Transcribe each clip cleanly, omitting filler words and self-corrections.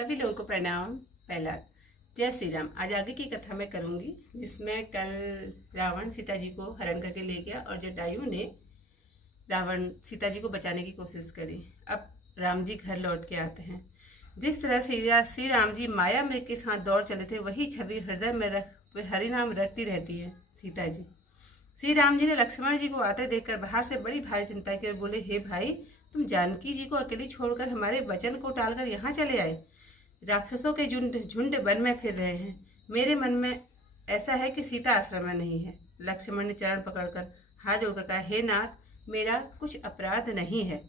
सभी लोगों को प्रणाम। पहला जय श्री राम। आज आगे की कथा मैं करूंगी, जिसमें कल रावण सीता जी को हरण करके ले गया और जटायु ने रावण सीता जी को बचाने की कोशिश करी। अब राम जी घर लौट के आते हैं। जिस तरह से श्री राम जी माया मृग के साथ दौड़ चले थे, वही छवि हृदय में रख हरि नाम रटती रहती है सीता जी। श्री राम जी ने लक्ष्मण जी को आते देखकर बाहर से बड़ी भारी चिंता की और बोले, हे भाई, तुम जानकी जी को अकेली छोड़कर हमारे वचन को टालकर यहाँ चले आए। राक्षसों के झुंड वन में फिर रहे हैं। मेरे मन में ऐसा है कि सीता आश्रम में नहीं है। लक्ष्मण ने चरण पकड़कर हाथ जोड़कर कहा, हे नाथ, मेरा कुछ अपराध नहीं है।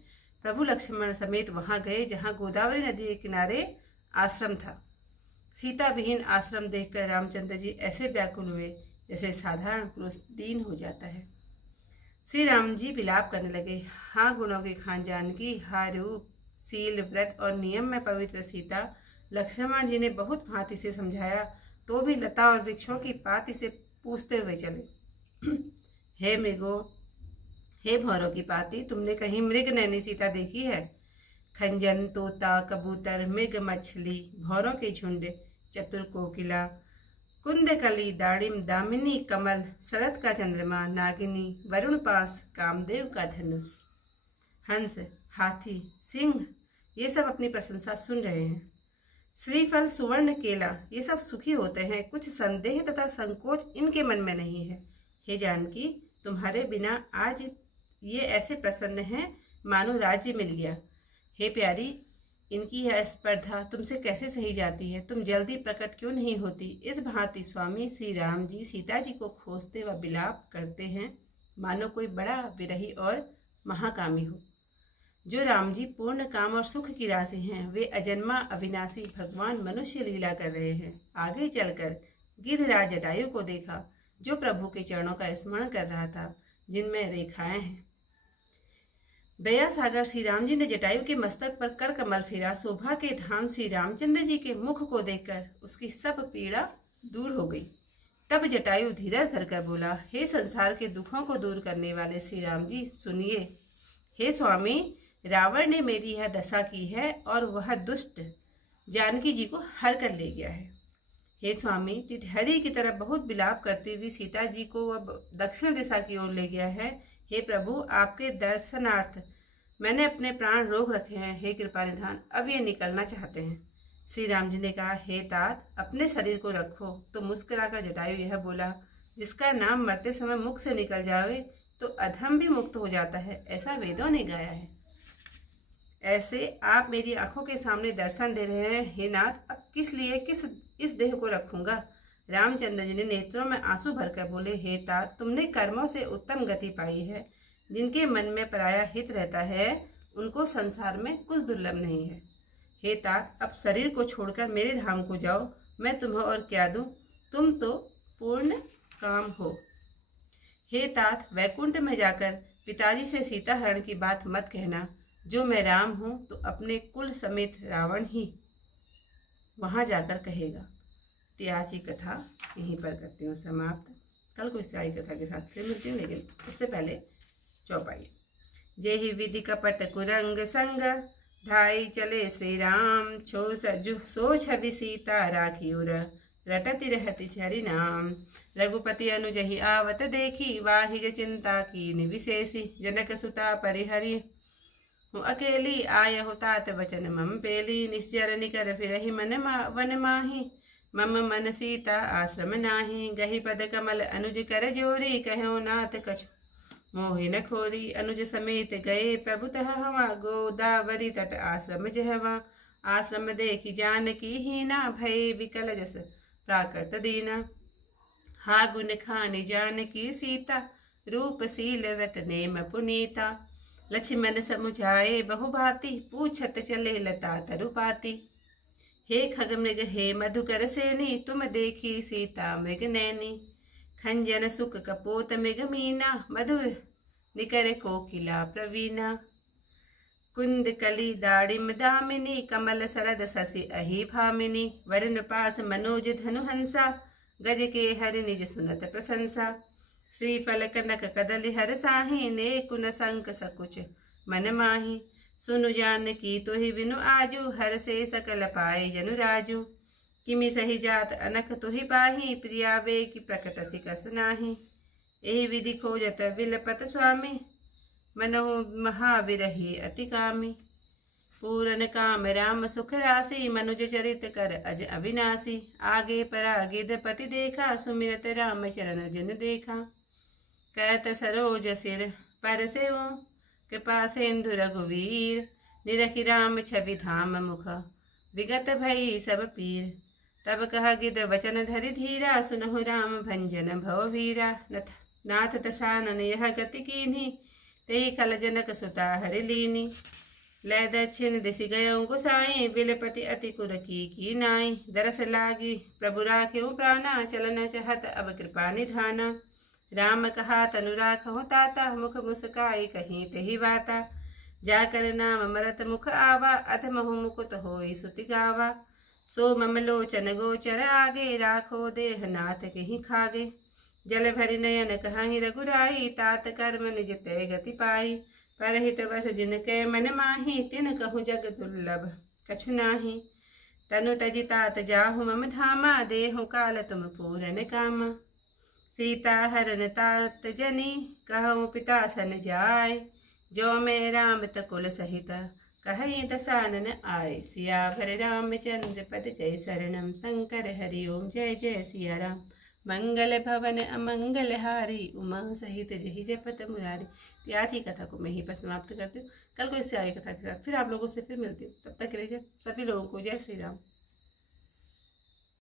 प्रभु लक्ष्मण समेत वहां गए जहां गोदावरी नदी के किनारे आश्रम था। सीता विहीन आश्रम देखकर रामचंद्र जी ऐसे व्याकुल हुए जैसे साधारण पुरुष दीन हो जाता है। श्री राम जी विलाप करने लगे, हाँ गुणों की खान जानकी, हा रूप, शील, व्रत और नियम में पवित्र सीता। लक्ष्मण जी ने बहुत भांति से समझाया, तो भी लता और वृक्षों की पाती से पूछते हुए चले, हे मृगो, हे भौरों की पाती, तुमने कहीं मृग नैनी सीता देखी है? खंजन, तोता, कबूतर, मृग, मछली, भौरों के झुंड, चतुर कोकिला, कुंदकली, दाड़िम, दामिनी, कमल, शरद का चंद्रमा, नागिनी, वरुण पास, कामदेव का धनुष, हंस, हाथी, सिंह, ये सब अपनी प्रशंसा सुन रहे हैं। श्रीफल, सुवर्ण, केला, ये सब सुखी होते हैं। कुछ संदेह तथा संकोच इनके मन में नहीं है। हे जानकी, तुम्हारे बिना आज ये ऐसे प्रसन्न हैं मानो राज्य मिल गया। हे प्यारी, इनकी यह स्पर्धा तुमसे कैसे सही जाती है? तुम जल्दी प्रकट क्यों नहीं होती? इस भांति स्वामी श्री राम जी सीता जी को खोजते व विलाप करते हैं मानो कोई बड़ा विरही और महाकामी हो। जो राम जी पूर्ण काम और सुख की राशि हैं, वे अजन्मा अविनाशी भगवान मनुष्य लीला कर रहे हैं। आगे चलकर गिद्धराज जटायु को देखा, जो प्रभु के चरणों का स्मरण कर रहा था, जिनमें रेखाएं हैं। दया सागर श्री राम जी ने जटायु के मस्तक पर कर कमल फेरा। शोभा के धाम श्री रामचंद्र जी के मुख को देखकर उसकी सब पीड़ा दूर हो गई। तब जटायु धीरज धरकर बोला, हे संसार के दुखों को दूर करने वाले श्री राम जी, सुनिए। हे स्वामी, रावण ने मेरी यह दशा की है और वह दुष्ट जानकी जी को हर कर ले गया है। हे स्वामी, टिटहरी की तरफ बहुत विलाप करती हुई सीता जी को वह दक्षिण दिशा की ओर ले गया है। हे प्रभु, आपके दर्शनार्थ मैंने अपने प्राण रोक रखे हैं। हे कृपा निधान, अब ये निकलना चाहते हैं। श्री राम जी ने कहा, हे तात, अपने शरीर को रखो। तो मुस्कुराकर जटायु यह बोला, जिसका नाम मरते समय मुख से निकल जावे तो अधम भी मुक्त हो जाता है, ऐसा वेदों ने गाया है। ऐसे आप मेरी आंखों के सामने दर्शन दे रहे हैं। हे नाथ, अब किस लिए इस देह को रखूंगा? रामचंद्र जी ने नेत्रों में आंसू भरकर बोले, हे तात, तुमने कर्मों से उत्तम गति पाई है। जिनके मन में पराया हित रहता है, उनको संसार में कुछ दुर्लभ नहीं है। हे तात, अब शरीर को छोड़कर मेरे धाम को जाओ। मैं तुम्हें और क्या दूं? तुम तो पूर्ण काम हो। हे तात, वैकुंठ में जाकर पिताजी से सीता हरण की बात मत कहना। जो मैं राम हूं तो अपने कुल समेत रावण ही वहां जाकर कहेगा। आज की कथा यहीं पर करती हूँ समाप्त। कल को इससे आई कथा के साथ फिर मिलती हूँ, लेकिन इससे पहले चौपाई। जे ही विधि कपट कुरंग संग, ढाई चले श्री राम, सो छवि सीता राखी उर, रटति रहति हरि नाम। रघुपति अनुजहि आवत देखी, वाहिज चिंता कीन विशेषी। जनक सुता परिहरि हूँ अकेली, आय हो तात वचन मम पेली। निश्चर निकर फिरहि वन माही, मम मन सीता आश्रम नाही। गही पद कमल अनुज कर जोरी, कहो नाथ कछु मोहि न खोरी। अनुज समेत गए प्रभु तह हवा, गोदावरी तट आश्रम जहवा। आश्रम देखी जानकी हीना, भय विकल जस प्राकृत दीना। हा गुण खानी जानकी सीता, रूप शील व्रत नेम पुनीता। लक्ष्मण समुझाए बहुभांति, पूछत चले लता तरुपाती। हे खग मृग हे मधुकर सेनी, तुम देखी सीता मृग नैनी। खंजन सुख कपोत मृग मीना, मधुर निकर कोकिला प्रवीणा। कुंद कली दाड़िम दामिनी, कमल सरद शशि अहि भामिनी। वरुण पास मनोज धनु हंसा, गज के हरि निज सुनत प्रशंसा। श्रीफल कनक कदली हर साही, ने कुन संक सकुच मन माही। सुनु जानकी तो ही बिनु आजू, हर से सकल पाए जनु राजू। किमि सही जात अनख तो ही पाही, प्रिया वे की प्रकट सिकस नाही। एहि विधि खोजत विलपत स्वामी, मनहु महाविरही अति कामी। पूरन काम राम सुख राशि, मनुज चरित कर अज अविनाशी। आगे परागिद पति देखा, सुमिरत राम चरण जिन देखा। करत सरोज सिर पर सेव, कृपा सिंधु रघुवीर। निरखि राम छवि धाम मुख, विगत भई सब पीर। तब कह गिद वचन धरि धीरा, सुनहु राम भंजन भव वीरा। नाथ दसानन यह गति कीन्ही, तेहि खल जनक सुता हरि लीनी। लय दक्षिण दिशि गयो गुसाई, विलपति अति कुर की नाई। दरस लागी प्रभु राखेउ प्राणा, चलन चहत अब कृपा निधाना। राम कहा तनु राखहु ताता, मुख मुस्काई कहीं तेहि बाता। जाकर नाम मरत मुख आवा, अधमहु मुकुत होई सुति गावा। सो ममलोचन गोचर आगे, राखो देह नाथ कहीं खागे। जल भरि नयन कहाहि रघुराई, तात कर्म निज ते गति पाई। परहित बस जिनके मन माही, तिन कहूँ जग दुर्लभ कछु नाही। तनु तजि तात जाहु मम धामा, देहु काल तुम पूरन कामा। सीता हरन तात जनी, कहूँ पिता सन जाय। जो मैं राम तकुल सहित, कहीं दसानन आए। सियावर रामचंद्र पद जय शरणम, शंकर हरि ओम जय जय सिया राम। मंगल भवन अमंगल हारी, उमा सहित जहि जपत मुरारी। तो आज ही कथा को मैं ही पर समाप्त करती हूँ। कल को इससे आगे कथा के साथ फिर आप लोगों से फिर मिलती हूँ। तब तक के लिए सभी लोगों को जय श्री राम।